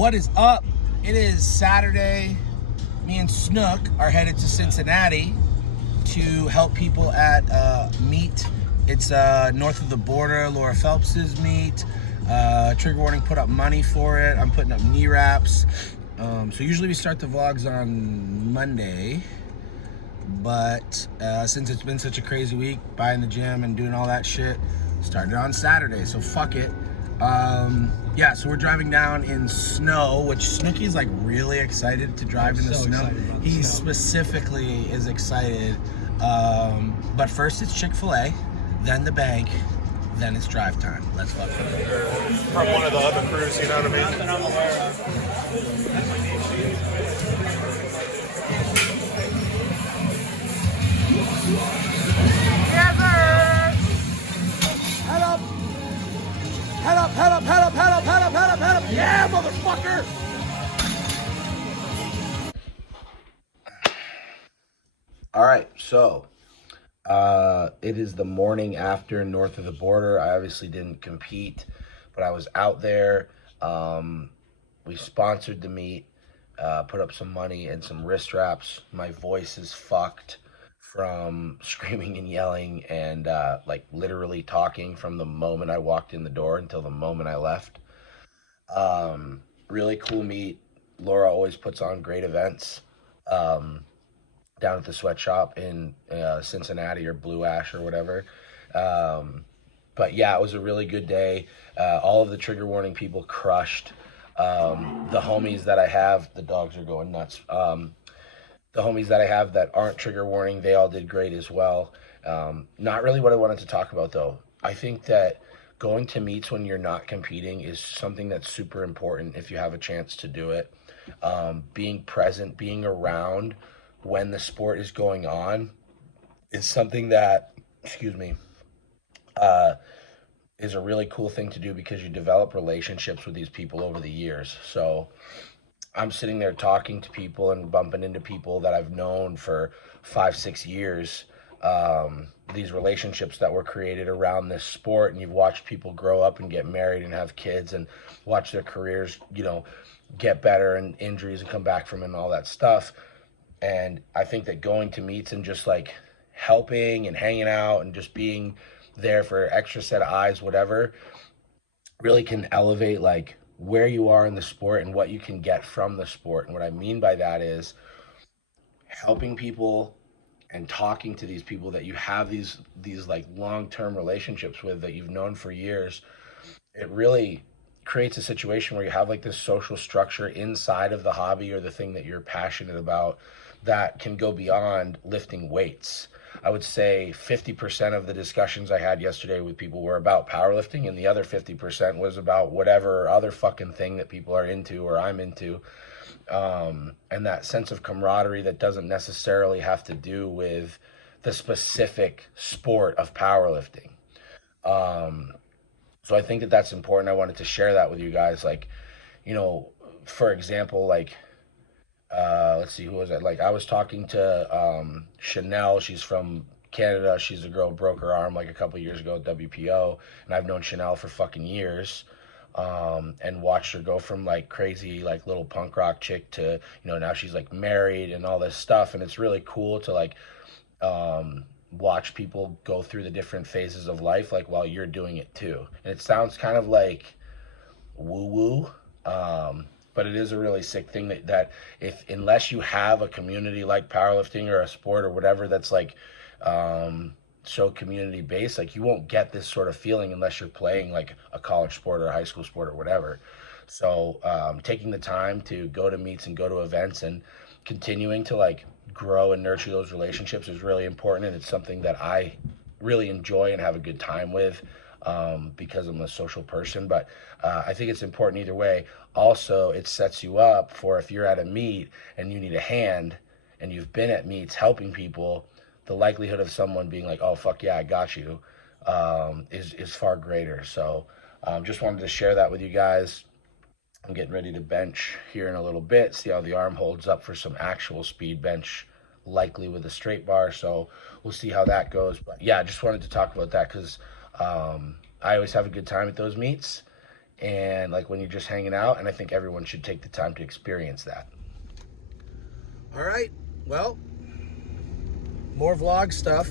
What is up? It is Saturday. Me and Snook are headed to Cincinnati to help people at meet. It's north of the border, Laura Phelps's meet. Trigger Warning put up money for it. I'm putting up knee wraps. So usually we start the vlogs on Monday, but since it's been such a crazy week, buying the gym and doing all that shit, started on Saturday, so fuck it. Yeah, so we're driving down in snow, which Snooky's like really excited to drive in the snow. He specifically is excited. But first it's Chick-fil-A, then the bank, then it's drive time. Let's fuck it. From one of the other crews, you know what I mean? Nothing I'm aware of. Head up! Head up, head up, head up, head up, head up, head up, head up! Yeah, motherfucker! Alright, so it is the morning after north of the border. I obviously didn't compete, but I was out there. We sponsored the meet, put up some money and some wrist wraps. My voice is fucked from screaming and yelling and like literally talking from the moment I walked in the door until the moment I left. Really cool meet. Laura always puts on great events down at the sweatshop in Cincinnati or Blue Ash or whatever. But yeah, it was a really good day. All of the Trigger Warning people crushed. The homies that I have, the dogs are going nuts. The homies that I have that aren't Trigger Warning, they all did great as well. Not really what I wanted to talk about though. I think that going to meets when you're not competing is something that's super important if you have a chance to do it. Being present, being around when the sport is going on is something that, is a really cool thing to do because you develop relationships with these people over the years. So I'm sitting there talking to people and bumping into people that I've known for 5-6 years. These relationships that were created around this sport, and you've watched people grow up and get married and have kids and watch their careers, get better and injuries and come back from it and all that stuff. And I think that going to meets and just like helping and hanging out and just being there for extra set of eyes, whatever, really can elevate like where you are in the sport and what you can get from the sport. And what I mean by that is helping people and talking to these people that you have these like long-term relationships with that you've known for years. It really creates a situation where you have like this social structure inside of the hobby or the thing that you're passionate about that can go beyond lifting weights. I would say 50% of the discussions I had yesterday with people were about powerlifting, and the other 50% was about whatever other fucking thing that people are into or I'm into. And that sense of camaraderie that doesn't necessarily have to do with the specific sport of powerlifting. So I think that that's important. I wanted to share that with you guys. Like, for example, like, let's see, who was it? Like, I was talking to Chanel. She's from Canada. She's a girl who broke her arm like a couple years ago at WPO, and I've known Chanel for fucking years, and watched her go from like crazy like little punk rock chick to now she's like married and all this stuff. And it's really cool to like watch people go through the different phases of life like while you're doing it too. And it sounds kind of like woo woo, but it is a really sick thing that if unless you have a community like powerlifting or a sport or whatever that's like so community based, like you won't get this sort of feeling unless you're playing like a college sport or a high school sport or whatever. So taking the time to go to meets and go to events and continuing to like grow and nurture those relationships is really important, and it's something that I really enjoy and have a good time with because I'm a social person. But I think it's important either way. Also, it sets you up for if you're at a meet and you need a hand and you've been at meets helping people, the likelihood of someone being like, oh, fuck yeah, I got you, is far greater. So just wanted to share that with you guys. I'm getting ready to bench here in a little bit, see how the arm holds up for some actual speed bench, likely with a straight bar. So we'll see how that goes. But yeah, I just wanted to talk about that because I always have a good time at those meets. and like when you're just hanging out, and I think everyone should take the time to experience that. All right, well, more vlog stuff,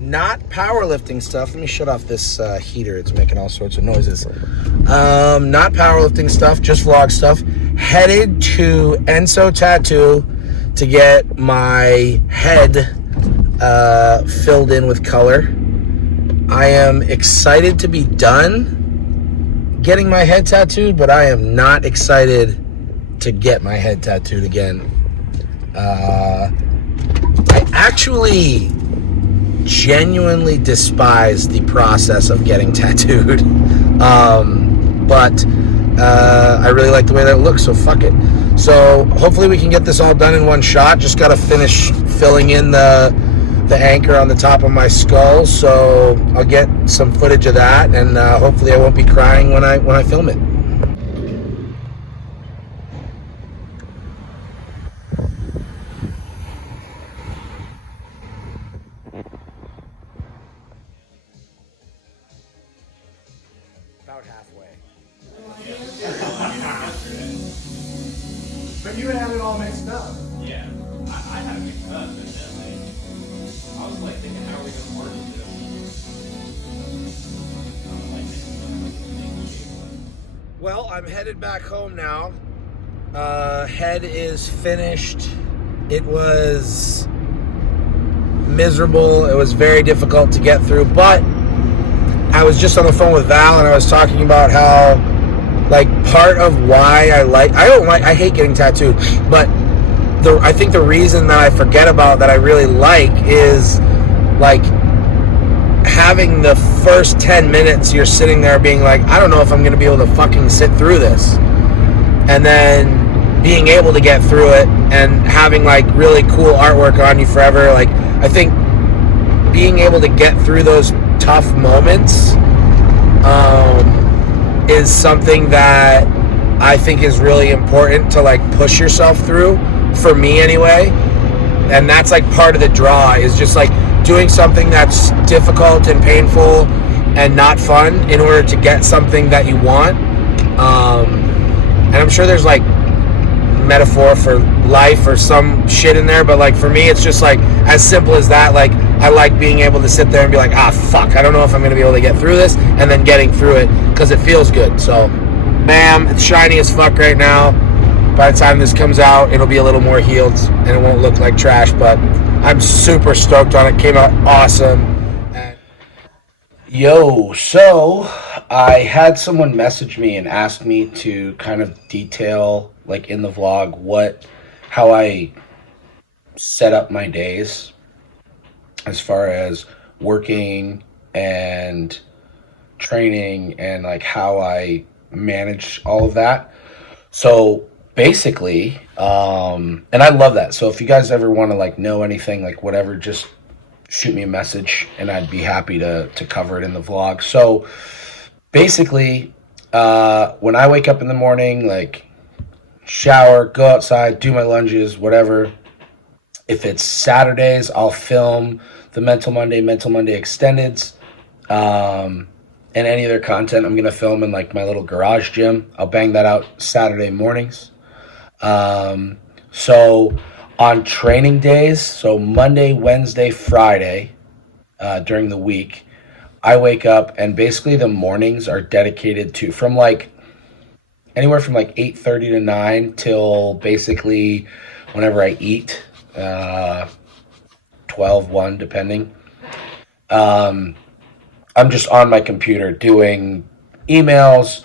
not powerlifting stuff. Let me shut off this heater. It's making all sorts of noises. Not powerlifting stuff, just vlog stuff. Headed to Enso Tattoo to get my head filled in with color. I am excited to be done getting my head tattooed, but I am not excited to get my head tattooed again. I actually genuinely despise the process of getting tattooed, but I really like the way that it looks, so fuck it. So hopefully we can get this all done in one shot. Just got to finish filling in the anchor on the top of my skull, so I'll get some footage of that, and hopefully I won't be crying when I film it. About halfway. But you had it all mixed up. Yeah, I had it mixed up, but then I was like thinking, how are we gonna work with this? Well, I'm headed back home now. Head is finished. It was miserable. It was very difficult to get through, but I was just on the phone with Val, and I was talking about how, like, part of why I hate getting tattooed, but I think the reason that I forget about that I really like is, like, having the first 10 minutes you're sitting there being like, I don't know if I'm going to be able to fucking sit through this. And then being able to get through it and having, like, really cool artwork on you forever. Like, I think being able to get through those tough moments is something that I think is really important to, like, push yourself through, for me anyway. And that's, like, part of the draw, is just, like, doing something that's difficult and painful and not fun in order to get something that you want. And I'm sure there's, like, metaphor for life or some shit in there, but, like, for me it's just, like, as simple as that. Like, I like being able to sit there and be like, fuck, I don't know if I'm gonna be able to get through this, and then getting through it because it feels good. So bam, it's shiny as fuck right now. By the time this comes out, it'll be a little more healed and it won't look like trash, but I'm super stoked on it. Came out awesome. Yo, so I had someone message me and ask me to kind of detail, like, in the vlog, how I set up my days as far as working and training, and, like, how I manage all of that. So basically, and I love that. So if you guys ever want to, like, know anything, like, whatever, just shoot me a message and I'd be happy to cover it in the vlog. So basically, when I wake up in the morning, like, shower, go outside, do my lunges, whatever. If it's Saturdays, I'll film the Mental Monday Extendeds, and any other content I'm going to film in, like, my little garage gym. I'll bang that out Saturday mornings. So on training days, so Monday, Wednesday, Friday, during the week, I wake up, and basically the mornings are dedicated to, from, like, anywhere from, like, 8:30 to 9 till basically whenever I eat, 12, 1, depending. I'm just on my computer doing emails,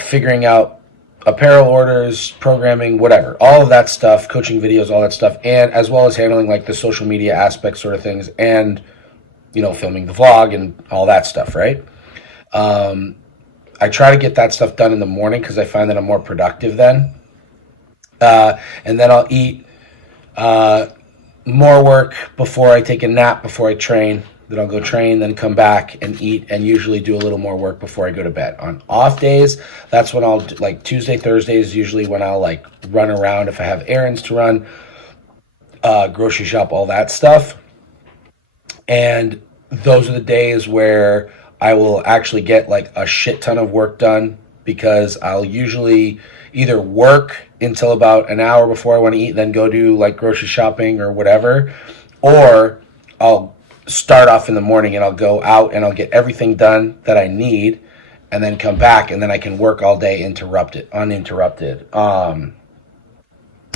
figuring out apparel orders, programming, whatever, all of that stuff, coaching videos, all that stuff, and as well as handling, like, the social media aspect sort of things, and, you know, filming the vlog and all that stuff, right? I try to get that stuff done in the morning because I find that I'm more productive then. And then I'll eat more work before I take a nap, before I train. Then I'll go train, then come back and eat, and usually do a little more work before I go to bed. On off days, that's when I'll, like, Tuesday, Thursday is usually when I'll, like, run around if I have errands to run, grocery shop, all that stuff. And those are the days where I will actually get, like, a shit ton of work done because I'll usually either work until about an hour before I want to eat, then go do like grocery shopping or whatever, or I'll start off in the morning and I'll go out and I'll get everything done that I need and then come back and then I can work all day uninterrupted.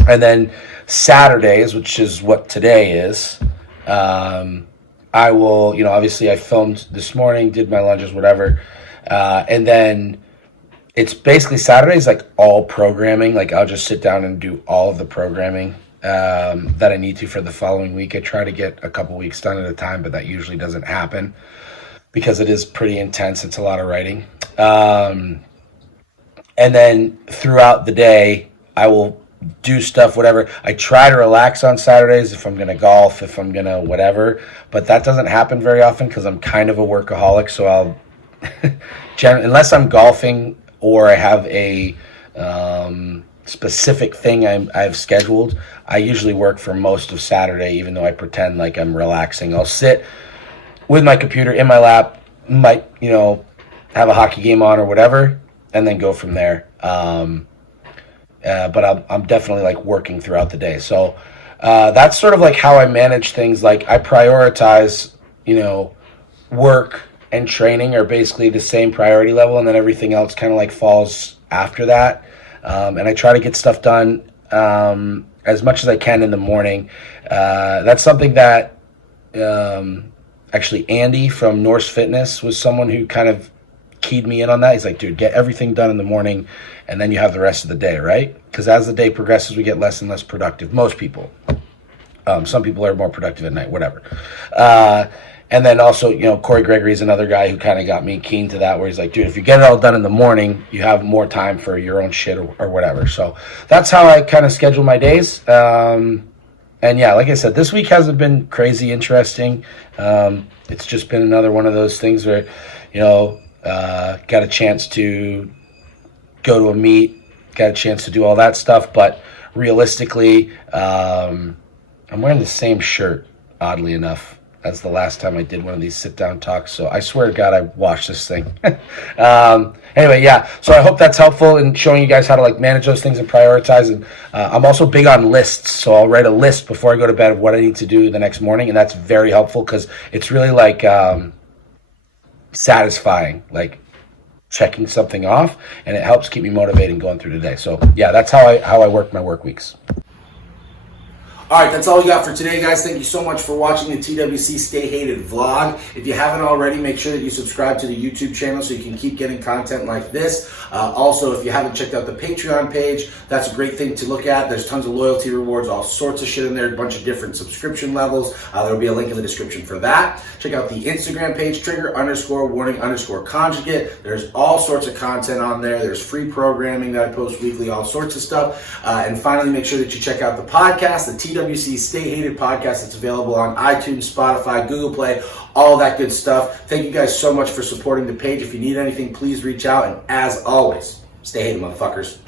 And then Saturdays, which is what today is, I will, obviously I filmed this morning, did my lunches, whatever. And then it's basically Saturdays, like all programming. Like I'll just sit down and do all of the programming that I need to for the following week. I try to get a couple weeks done at a time, but that usually doesn't happen because it is pretty intense. It's a lot of writing. And then throughout the day, I will do stuff, whatever. I try to relax on Saturdays if I'm going to golf, if I'm going to whatever, but that doesn't happen very often because I'm kind of a workaholic. So I'll, unless I'm golfing or I have a specific thing I've scheduled, I usually work for most of Saturday, even though I pretend like I'm relaxing. I'll sit with my computer in my lap, might, have a hockey game on or whatever, and then go from there. But I'm definitely like working throughout the day. So that's sort of like how I manage things. Like I prioritize, work and training are basically the same priority level, and then everything else kind of like falls after that. And I try to get stuff done as much as I can in the morning. That's something that actually Andy from Norse Fitness was someone who kind of keyed me in on that. He's like, dude, get everything done in the morning and then you have the rest of the day, right? Because as the day progresses, we get less and less productive. Most people. Some people are more productive at night, whatever. And then also, Corey Gregory is another guy who kind of got me keen to that, where he's like, dude, if you get it all done in the morning, you have more time for your own shit or whatever. So that's how I kind of schedule my days. And yeah, like I said, this week hasn't been crazy interesting. It's just been another one of those things where, got a chance to go to a meet, got a chance to do all that stuff. But realistically, I'm wearing the same shirt, oddly enough, as the last time I did one of these sit-down talks. So I swear to God, I washed this thing. Anyway, yeah. So I hope that's helpful in showing you guys how to like manage those things and prioritize. And I'm also big on lists. So I'll write a list before I go to bed of what I need to do the next morning. And that's very helpful because it's really like satisfying, like checking something off, and it helps keep me motivated going through the day. So yeah, that's how I work my work weeks. All right, that's all we got for today, guys. Thank you so much for watching the TWC Stay Hated vlog. If you haven't already, make sure that you subscribe to the YouTube channel so you can keep getting content like this. Also, if you haven't checked out the Patreon page, that's a great thing to look at. There's tons of loyalty rewards, all sorts of shit in there, a bunch of different subscription levels. There'll be a link in the description for that. Check out the Instagram page, trigger_warning_conjugate. There's all sorts of content on there. There's free programming that I post weekly, all sorts of stuff. And finally, make sure that you check out the podcast, the TWC Stay Hated podcast. It's available on iTunes, Spotify, Google Play, all that good stuff. Thank you guys so much for supporting the page. If you need anything, please reach out. And as always, stay hated, motherfuckers.